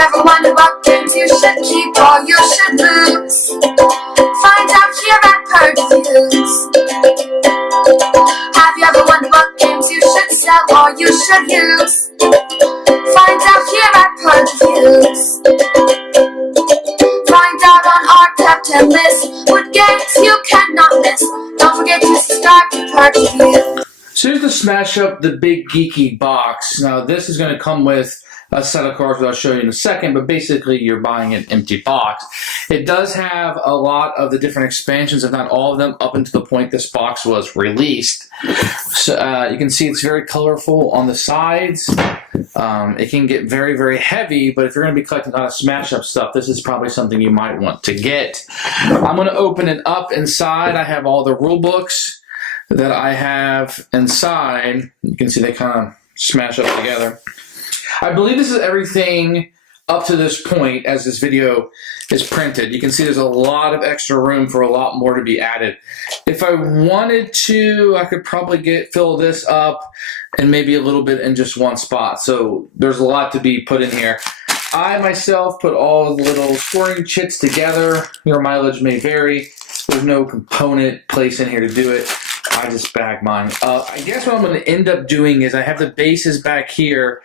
you ever wondered what games you should keep or you should lose? Find out here at Purge Reviews. Have you ever wondered what games you should sell or you should use? Find out here at Purge Reviews. Find out on our top 10 list what games you cannot miss. Don't forget to subscribe to Purge Reviews. So here's the Smash Up the Big Geeky Box. Now this is going to come with a set of cards that I'll show you in a second, but basically you're buying an empty box. It does have a lot of the different expansions, if not all of them, up until the point this box was released. So you can see it's very colorful on the sides. It can get very, very heavy, but if you're going to be collecting a lot of Smash Up stuff, this is probably something you might want to get. I'm going to open it up. Inside I have all the rule books that I have inside. You can see they kind of smash up together. I believe this is everything up to this point as this video is printed. You can see there's a lot of extra room for a lot more to be added. If I wanted to, I could probably fill this up and maybe a little bit in just one spot. So there's a lot to be put in here. I myself put all the little scoring chits together. Your mileage may vary. There's no component place in here to do it. I just bag mine up. I guess what I'm going to end up doing is I have the bases back here,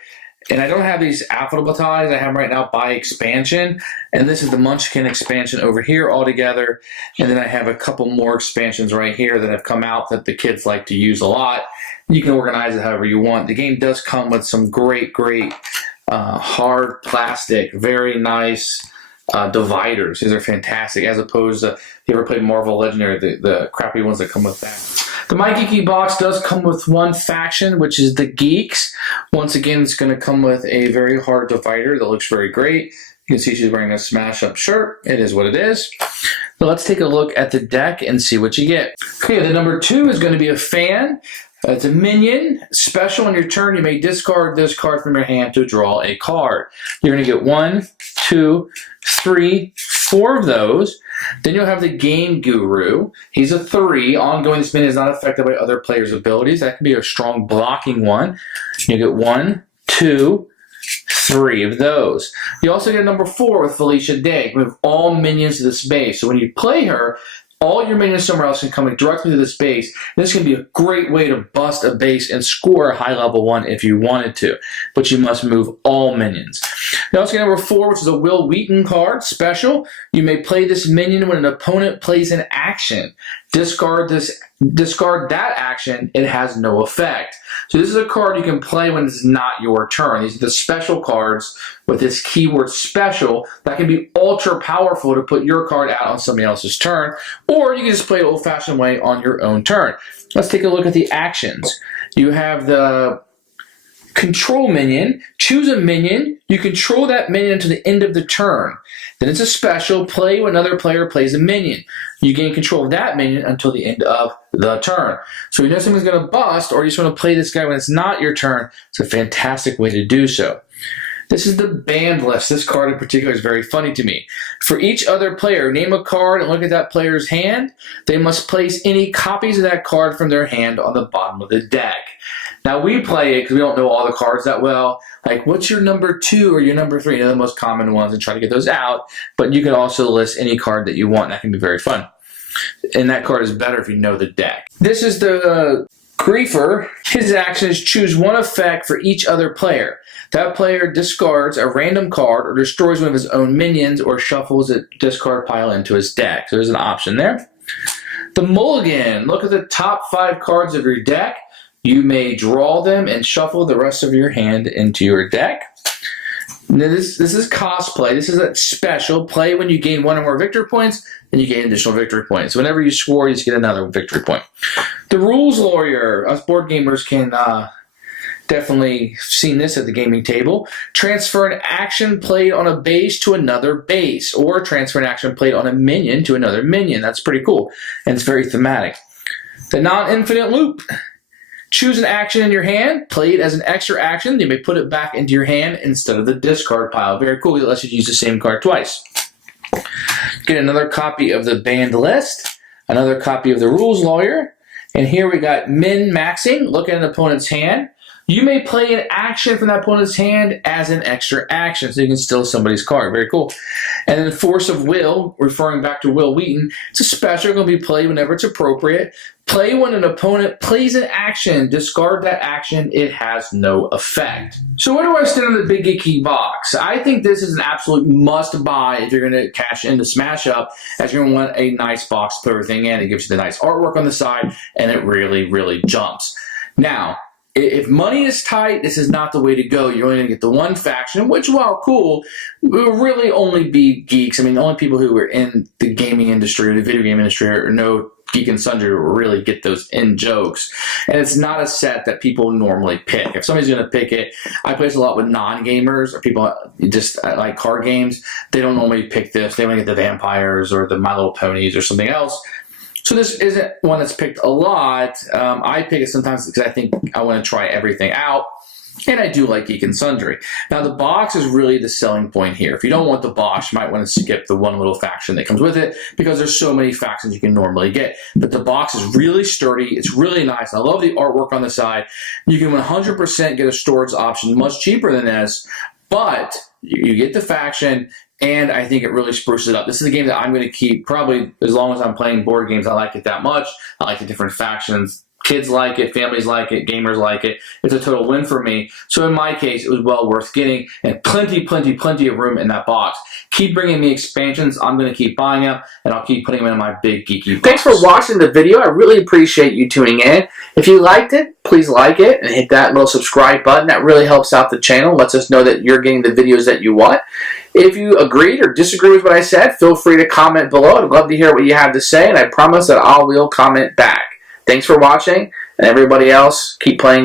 and I don't have these alphabetical ties. I have them right now by expansion, and this is the Munchkin expansion over here all together, and then I have a couple more expansions right here that have come out that the kids like to use a lot. You can organize it however you want. The game does come with some great hard plastic, very nice dividers. These are fantastic, as opposed to, if you ever played Marvel Legendary, the crappy ones that come with that. The My Geeky Box does come with one faction, which is the Geeks. Once again, it's going to come with a very hard divider that looks very great. You can see she's wearing a Smash Up shirt. It is what it is. So let's take a look at the deck and see what you get. Okay, the number 2 is going to be a fan. It's a minion. Special on your turn, you may discard this card from your hand to draw a card. You're going to get 1, 2, 3, 4 of those. Then you'll have the Game Guru. He's a 3. Ongoing, this minion is not affected by other players' abilities. That can be a strong blocking one. You get 1, 2, 3 of those. You also get a number 4 with Felicia Day. You move all minions to this base. So when you play her, all your minions somewhere else can come directly to this base. This can be a great way to bust a base and score a high level one if you wanted to, but you must move all minions. You also get number 4, which is a Will Wheaton card, special. You may play this minion when an opponent plays an action. Discard that action, it has no effect. So this is a card you can play when it's not your turn. These are the special cards with this keyword special that can be ultra powerful to put your card out on somebody else's turn, or you can just play it old-fashioned way on your own turn. Let's take a look at the actions. You have the control minion. Choose a minion. You control that minion until the end of the turn. Then it's a special. Play when another player plays a minion. You gain control of that minion until the end of the turn. So you know something's going to bust, or you just want to play this guy when it's not your turn. It's a fantastic way to do so. This is the banned list. This card in particular is very funny to me. For each other player, name a card and look at that player's hand. They must place any copies of that card from their hand on the bottom of the deck. Now we play it because we don't know all the cards that well. Like, what's your number 2 or your number 3? They're the most common ones, and try to get those out. But you can also list any card that you want. That can be very fun. And that card is better if you know the deck. This is the Griefer. His action is choose one effect for each other player. That player discards a random card or destroys one of his own minions or shuffles a discard pile into his deck. So there's an option there. The Mulligan. Look at the top 5 cards of your deck. You may draw them and shuffle the rest of your hand into your deck. Now this is cosplay. This is a special. Play when you gain 1 or more victory points, and you gain additional victory points. Whenever you score, you just get another victory point. The Rules Lawyer. Us board gamers can definitely seen this at the gaming table. Transfer an action played on a base to another base, or transfer an action played on a minion to another minion. That's pretty cool, and it's very thematic. The Non-Infinite Loop. Choose an action in your hand, play it as an extra action. You may put it back into your hand instead of the discard pile. Very cool. It lets you use the same card twice. Get another copy of the banned list, another copy of the Rules Lawyer, and here we got min-maxing. Look at an opponent's hand. You may play an action from that opponent's hand as an extra action, so you can steal somebody's card. Very cool. And then Force of Will, referring back to Will Wheaton, it's a special, going to be played whenever it's appropriate. Play when an opponent plays an action. Discard that action. It has no effect. So where do I stand on the Big Geeky Box? I think this is an absolute must-buy if you're going to cash into Smash Up, as you're going to want a nice box to put everything in. It gives you the nice artwork on the side, and it really, really jumps. Now, if money is tight, this is not the way to go. You're only going to get the one faction, which, while cool, will really only be geeks. I mean, the only people who are in the gaming industry or the video game industry or know Geek and Sundry will really get those in jokes. And it's not a set that people normally pick. If somebody's going to pick it, I play this a lot with non-gamers or people just like card games. They don't normally pick this. They want to get the vampires or the My Little Ponies or something else. So this isn't one that's picked a lot. I pick it sometimes because I think I want to try everything out. And I do like Geek and Sundry. Now, the box is really the selling point here. If you don't want the box, you might want to skip the one little faction that comes with it because there's so many factions you can normally get. But the box is really sturdy. It's really nice. I love the artwork on the side. You can 100% get a storage option much cheaper than this, but you get the faction, and I think it really spruces it up. This is a game that I'm going to keep probably as long as I'm playing board games. I like it that much. I like the different factions. Kids like it, families like it, gamers like it. It's a total win for me. So in my case, it was well worth getting, and plenty of room in that box. Keep bringing me expansions. I'm going to keep buying them, and I'll keep putting them in my Big Geeky Box. Thanks for watching the video. I really appreciate you tuning in. If you liked it, please like it and hit that little subscribe button. That really helps out the channel, lets us know that you're getting the videos that you want. If you agreed or disagree with what I said, feel free to comment below. I'd love to hear what you have to say, and I promise that I will comment back. Thanks for watching, and everybody else, keep playing games.